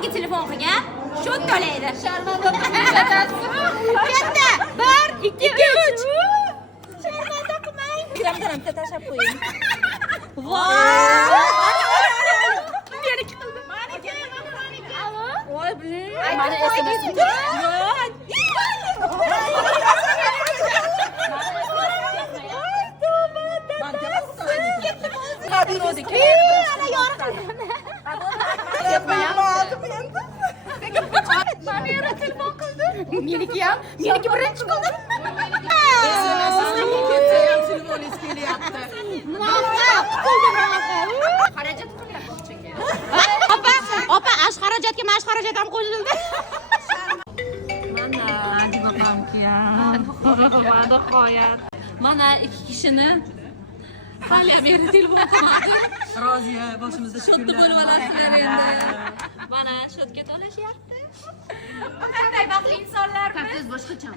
biriga telefon qilgan, shot to'laydi. Sharmanda qilmaysiz. Katta 1 2 3. Sharmanda qilmang. Kiramdan bitta tashab qo'ying. Voy! Meniki qildi. Maniki. Voy, bilin. Mana SMS. Qabul o'zi Ana yorqin. Samira telefon qildi. Meniki ham, meniki birinchi qildi. Telefoningiz kelyapti. Xarajat qilyapti. Opa, ash xarajatga mash xarajat ham qo'shildi. Mana Adiba hamkam. Mana qoyat. Mana ikki kishini Hali meni telefon qilmadi. Roziya, boshimizda Shotda bo'lib olasizlar endi. Mana shotga to'lashyapti. Qanday baxtli insonlar. Siz boshqacha